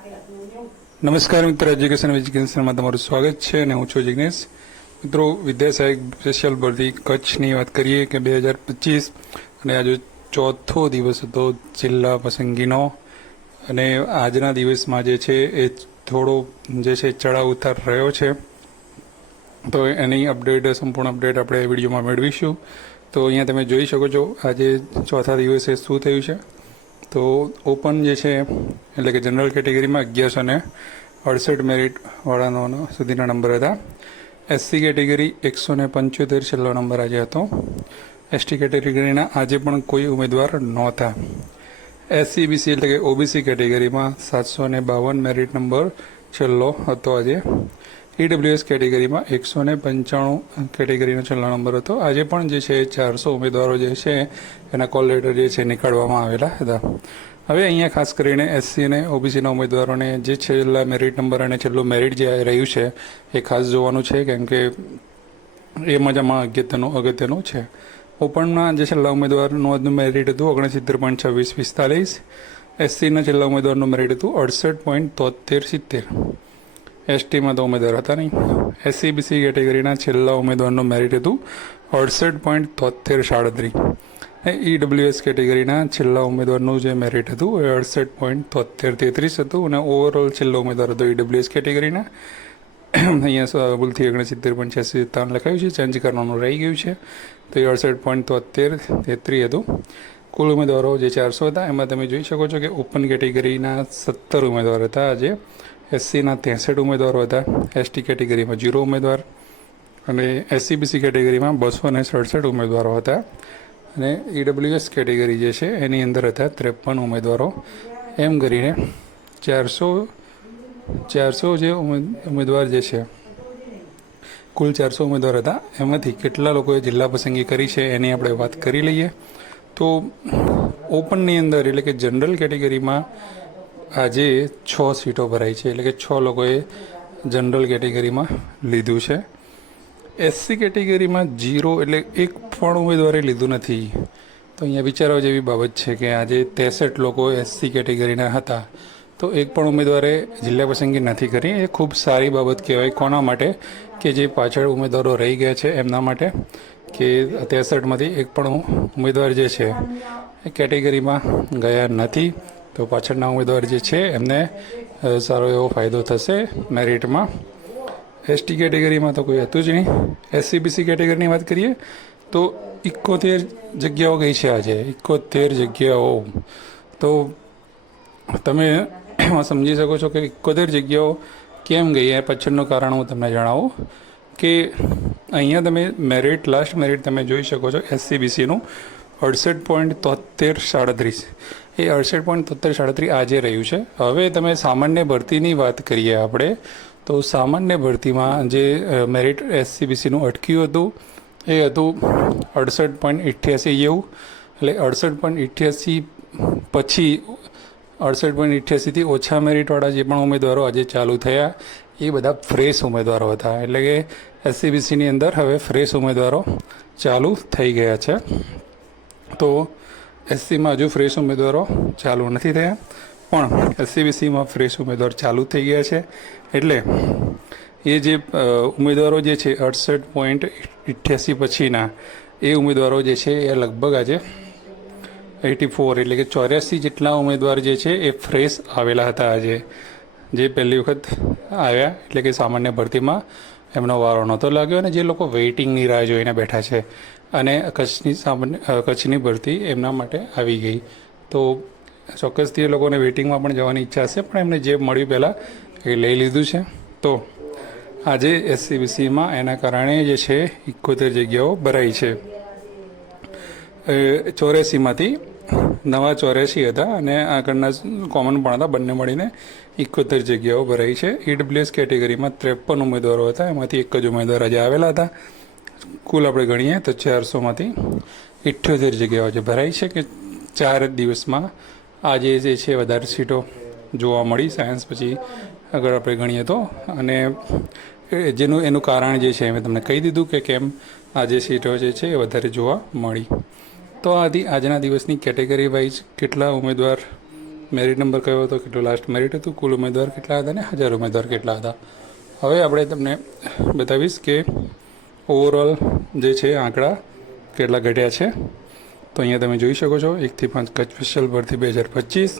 નમસ્કાર મિત્ર, એજ્યુકેશન એજ્યુકેશનમાં તમારું સ્વાગત છે અને હું છું જિજ્ઞેશ મિત્રો વિદ્યાસહાયક સ્પેશિયલ ભરતી કચ્છની વાત કરીએ કે બે હજાર પચીસ અને આજે ચોથો દિવસ હતો જિલ્લા પસંદગીનો અને આજના દિવસમાં જે છે એ થોડો જે છે ચડાવ ઉતાર રહ્યો છે. તો એની અપડેટ, સંપૂર્ણ અપડેટ આપણે વિડીયોમાં મેળવીશું. તો અહીંયા તમે જોઈ શકો છો આજે ચોથા દિવસે શું થયું છે? તો ઓપન જે છે, એટલે કે જનરલ કેટેગરીમાં અગિયારસો ને અડસઠ મેરિટવાળાનો સુધીના નંબર હતા. એસસી કેટેગરી એકસો ને પંચોતેર છેલ્લો નંબર આજે હતો. એસટી કેટેગરીના આજે પણ કોઈ ઉમેદવાર નહોતા. એસસી બીસી એટલે કે ઓબીસી કેટેગરીમાં સાતસો ને બાવન મેરિટ નંબર છેલ્લો હતો આજે. ઈડબ્લ્યુએસ કેટેગરીમાં એકસો ને પંચાણું કેટેગરીનો છેલ્લો નંબર હતો. આજે પણ જે છે, ચારસો ઉમેદવારો જે છે, એના કોલ લેટર જે છે, નીકાળવામાં આવેલા હતા. હવે અહીંયા ખાસ કરીને એસસી અને ઓબીસીના ઉમેદવારોને જે છેલ્લા મેરિટ નંબર અને છેલ્લું મેરિટ જે રહ્યું છે, એ ખાસ જોવાનું છે, કેમ કે એ મજામાં અગત્યનું અગત્યનું છે. ઓપનના જે છેલ્લા ઉમેદવારનું મેરિટ હતું, ઓગણસિત્તેર પોઈન્ટ છવ્વીસ પિસ્તાલીસ. એસસીના છેલ્લા ઉમેદવારનું મેરિટ હતું, અડસઠ પોઈન્ટ તોતેર સિત્તેર. એસટીમાં તો ઉમેદવાર હતા નહીં. એસસીબીસી કેટેગરીના છેલ્લા ઉમેદવારનું મેરિટ હતું અડસઠ પોઈન્ટ તોતેર સાડત્રીસ. ઈડબ્લ્યુએસ કેટેગરીના છેલ્લા ઉમેદવારનું જે મેરિટ હતું એ અડસઠ પોઈન્ટ તોતેર તેત્રીસ હતું અને ઓવરઓલ છેલ્લો ઉમેદવાર હતો ઈડબ્લ્યુએસ કેટેગરીના. અહીંયા ભૂલથી ઓગણસિત્તેર પોઈન્ટ છ્યાસી સત્તાવન લખાયું છે. ચેન્જ કરવાનું રહી ગયું છે. તો એ અડસઠ પોઈન્ટ તોતેર તેત્રીસ હતું. કુલ ઉમેદવારો જે ચારસો હતા, એમાં તમે જોઈ શકો છો કે ઓપન કેટેગરીના સત્તર ઉમેદવાર હતા આજે. એસસીના ત્રેસઠ ઉમેદવારો હતા. એસટી કેટેગરીમાં જીરો ઉમેદવાર અને એસસીબીસી કેટેગરીમાં બસો ને સડસઠ ઉમેદવારો હતા. અને ઈડબ્લ્યુએસ કેટેગરી જે છે, એની અંદર હતા ત્રેપન ઉમેદવારો. એમ કરીને ચારસો ચારસો જે ઉમેદવાર જે છે, કુલ ચારસો ઉમેદવાર હતા. એમાંથી કેટલા લોકોએ જિલ્લા પસંદગી કરી છે એની આપણે વાત કરી લઈએ. તો ઓપનની અંદર એટલે કે જનરલ કેટેગરીમાં આજે છ સીટો ભરાઈ છે, એટલે કે છ લોકોએ જનરલ કેટેગરીમાં લીધું છે. એસસી કેટેગરીમાં જીરો એટલે એક પણ ઉમેદવારે લીધું નથી. તો અહીંયા વિચારવા જેવી બાબત છે કે આજે ત્રેસઠ લોકો એસસી કેટેગરીના હતા. તો એક પણ ઉમેદવારે જિલ્લા પસંદગી નથી કરી. એ ખૂબ સારી બાબત કહેવાય. કોના માટે? કે જે પાછળ ઉમેદવારો રહી ગયા છે, એમના માટે કે ત્રેસઠમાંથી એક પણ ઉમેદવાર જે છે, એ કેટેગરીમાં ગયા નથી. તો પાછળના ઉમેદવાર જે છે, એમને સારો એવો ફાયદો થશે મેરિટમાં. એસટી કેટેગરીમાં તો કોઈ હતું જ નહીં. એસસીબીસી કેટેગરીની વાત કરીએ, તો ઇકોતેર જગ્યાઓ ગઈ છે આજે. ઇકોતેર જગ્યાઓ. તો તમે એમાં સમજી શકો છો કે ઇકોતેર જગ્યાઓ કેમ ગઈ? એ પાછળનું કારણ હું તમને જણાવું કે અહીંયા તમે મેરિટ, લાસ્ટ મેરિટ તમે જોઈ શકો છો એસસીબીસીનું અડસઠ પોઈન્ટ તોતેર સાડત્રીસ. એ અડસઠ પોઈન્ટ તોતેર સાડત્રીસ આજે રહ્યું છે. હવે તમે સામાન્ય ભરતીની વાત કરીએ આપણે, તો સામાન્ય ભરતીમાં જે મેરિટ એસસીબીસીનું અટક્યું હતું, એ હતું અડસઠ પોઈન્ટ ઇઠ્યાસી એવું એટલે અડસઠ પોઈન્ટ ઇઠ્યાસી પછી અડસઠ પોઈન્ટ ઇઠ્યાસીથી ઓછા મેરિટવાળા જે પણ ઉમેદવારો આજે ચાલુ થયા, એ બધા ફ્રેશ ઉમેદવારો હતા. એટલે કે એસસીબીસીની અંદર હવે ફ્રેશ ઉમેદવારો ચાલુ થઈ ગયા છે. તો એસસીમાં હજુ ફ્રેશ ઉમેદવારો ચાલુ નથી થયા. પણ એસસીબીસીમાં ફ્રેશ ઉમેદવાર ચાલુ થઈ ગયા છે. એટલે એ જે ઉમેદવારો જે છે, અડસઠ પોઈન્ટ અઠ્યાસી પછીના, એ ઉમેદવારો જે છે, એ લગભગ આજે એટી ફોર એટલે કે ચોર્યાસી જેટલા ઉમેદવાર જે છે, એ ફ્રેશ આવેલા હતા આજે. જે પહેલી વખત આવ્યા, એટલે કે સામાન્ય ભરતીમાં એમનો વારો નહોતો લાગ્યો અને જે લોકો વેઇટિંગની રાહ જોઈને બેઠા છે અને કચ્છની સામાન્ય કચ્છની ભરતી એમના માટે આવી ગઈ. તો ચોક્કસથી એ લોકોને વેઇટિંગમાં પણ જવાની ઈચ્છા હશે, પણ એમને જે મળ્યું પહેલાં એ લઈ લીધું છે. તો આજે એસસીબીસીમાં એના કારણે જે છે ઇકોતેર જગ્યાઓ ભરાઈ છે. ચોર્યાસીમાંથી નવા ચોર્યાસી હતા અને આગળના કોમન પણ હતા. બંને મળીને ઇકોતેર જગ્યાઓ ભરાઈ છે. ઈડબ્લ્યુએસ કેટેગરીમાં ત્રેપન ઉમેદવારો હતા. એમાંથી એક જ ઉમેદવાર આજે આવેલા હતા. કુલ આપણે ગણીએ તો ચારસોમાંથી ઇઠ્યોતેર જગ્યાઓ જે ભરાઈ છે કે ચાર દિવસમાં આજે જે છે વધારે સીટો જોવા મળી. સાયન્સ પછી આગળ આપણે ગણીએ તો. અને જેનું, એનું કારણ જે છે મેં તમને કહી દીધું કે કેમ આજે સીટો જે છે એ વધારે જોવા મળી. તો આથી આજના દિવસની કેટેગરી વાઇઝ કેટલા ઉમેદવાર મેરિટ નંબર કયો હતો, કેટલો લાસ્ટ મેરિટ હતું, કુલ ઉમેદવાર કેટલા હતા અને હજાર ઉમેદવાર કેટલા હતા. હવે આપણે તમને બતાવીશ કે ઓવરઓલ જે છે આંકડા કેટલા ઘટ્યા છે. તો અહીંયા તમે જોઈ શકો છો એકથી પાંચ કચ્છ સ્પેશિયલ ભરતી બે હજાર પચીસ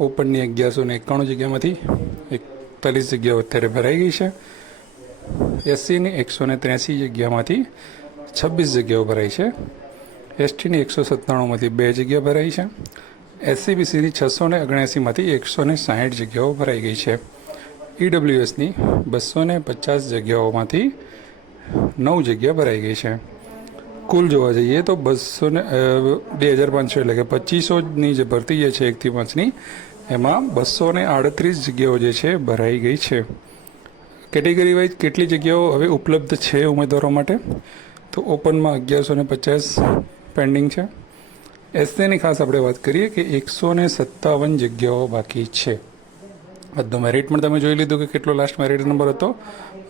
ઓપનની અગિયારસો ને એકાણું જગ્યામાંથી એકતાલીસ જગ્યાઓ અત્યારે ભરાઈ ગઈ છે. એસસીની એકસો ને ત્ર્યાસી જગ્યામાંથી છવ્વીસ જગ્યાઓ ભરાઈ છે. એસટીની એકસો સત્તાણુંમાંથી બે જગ્યા ભરાઈ છે. એસસીબીસીની છસો ને ઓગણએંસીમાંથી એકસો ને સાહીઠ જગ્યાઓ ભરાઈ ગઈ છે. ઈડબ્લ્યુએસની બસો ને પચાસ જગ્યાઓમાંથી નવ જગ્યા ભરાઈ ગઈ છે. કુલ જોવા જઈએ તો બસો ને બે હજાર પાંચસો એટલે કે પચીસોની જે ભરતી જે છે એકથી પાંચની, એમાં બસો ને આડત્રીસ જગ્યાઓ જે છે ભરાઈ ગઈ છે. કેટેગરી વાઇઝ કેટલી જગ્યાઓ હવે ઉપલબ્ધ છે ઉમેદવારો માટે? તો ઓપનમાં અગિયારસો ને પચાસ પેન્ડિંગ છે. એસસીની ખાસ આપણે વાત કરીએ કે એકસો ને સત્તાવન જગ્યાઓ બાકી છે. બધું મેરિટ પણ તમે જોઈ લીધું કે કેટલો લાસ્ટ મેરિટ નંબર હતો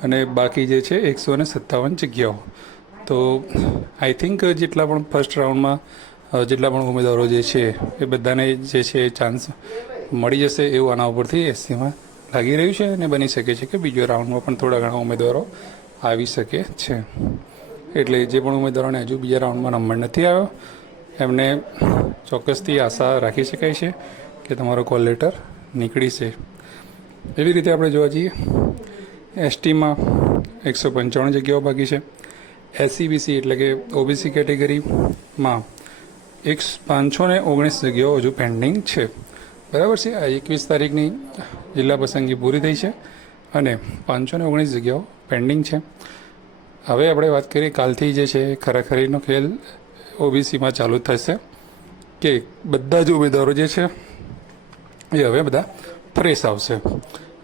અને બાકી જે છે એકસો ને સત્તાવન જગ્યાઓ. તો આઈ થિંક જેટલા પણ ફર્સ્ટ રાઉન્ડમાં જેટલા પણ ઉમેદવારો જે છે એ બધાને જે છે ચાન્સ મળી જશે એવું આના ઉપરથી એસસીમાં લાગી રહ્યું છે અને બની શકે છે કે બીજો રાઉન્ડમાં પણ થોડા ઘણા ઉમેદવારો આવી શકે છે. એટલે જે પણ ઉમેદવારોને હજુ બીજા રાઉન્ડમાં નંબર નથી આવ્યો, એમને ચોક્કસથી આશા રાખી શકાય છે કે તમારો કોલ લેટર નીકળી છે. એવી રીતે આપણે જોવા જઈએ, એસટીમાં એકસો પંચાવન જગ્યાઓ બાકી છે. એસસીબીસી એટલે કે ઓબીસી કેટેગરીમાં એક પાંચસો ને ઓગણીસ જગ્યાઓ હજુ પેન્ડિંગ છે. બરાબર છે? આ એકવીસ તારીખની જિલ્લા પસંદગી પૂરી થઈ છે અને પાંચસો ને ઓગણીસ જગ્યાઓ પેન્ડિંગ છે. હવે આપણે વાત કરીએ કાલથી જે છે ખરાખરીનો ખેલ ઓબીસીમાં ચાલુ થશે કે બધા જ ઉમેદવારો જે છે એ હવે બધા ફ્રેશ આવશે.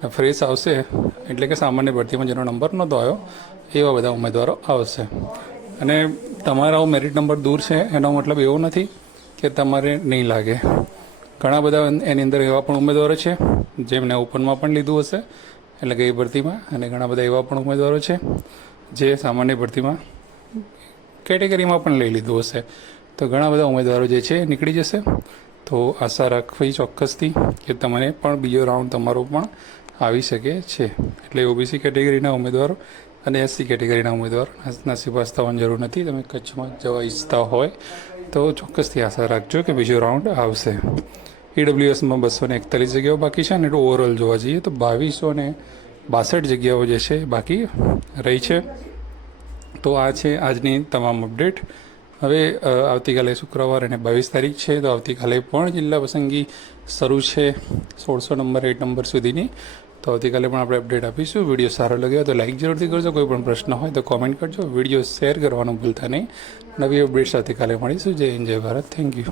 ફ્રેશ આવશે એટલે કે સામાન્ય ભરતીમાં જેનો નંબર નહોતો આવ્યો, એવા બધા ઉમેદવારો આવશે. અને તમારા મેરિટ નંબર દૂર છે, એનો મતલબ એવો નથી કે તમારે નહીં લાગે. ઘણા બધા એની અંદર એવા પણ ઉમેદવારો છે, જેમને ઓપનમાં પણ લીધું હશે, એટલે કે એ ભરતીમાં, અને ઘણા બધા એવા પણ ઉમેદવારો છે. જે સામાન્ય ભરતીમાં કેટેગરીમાં પણ લઈ લીધું હશે. તો ઘણા બધા ઉમેદવારો જે છે નીકળી જશે. તો આશા રાખવી ચોક્કસથી કે તમને પણ બીજો રાઉન્ડ તમારો પણ આવી શકે છે. એટલે ઓબીસી કેટેગરીના ઉમેદવારો અને એસસી કેટેગરીના ઉમેદવાર નસીબાસ થવાની જરૂર નથી. તમે કચ્છમાં જવા ઈચ્છતા હોય તો ચોક્કસથી આશા રાખજો કે બીજો રાઉન્ડ આવશે. ઈડબ્લ્યુએસમાં બસો ને એકતાલીસ જગ્યાઓ બાકી છે અને ઓવરઓલ જોવા જઈએ તો બાવીસો ને બાસઠ જગ્યાઓ જે છે બાકી રહી છે. તો આ છે આજની તમામ અપડેટ. હવે આવતીકાલે શુક્રવાર અને બાવીસ તારીખ છે, તો આવતીકાલે પણ જિલ્લા પસંદગી શરૂ છે સોળસો નંબર એટ નંબર સુધીની. તો આવતીકાલે પણ આપણે અપડેટ આપીશું. વીડિયો સારો લાગ્યો તો લાઇક જરૂરથી કરજો. કોઈ પણ પ્રશ્ન હોય તો કોમેન્ટ કરજો. વીડિયો શેર કરવાનું ભૂલતા નહીં. નવી અપડેટ આવતીકાલે મળીશું. જય હિન્દ, જય ભારત. Thank you.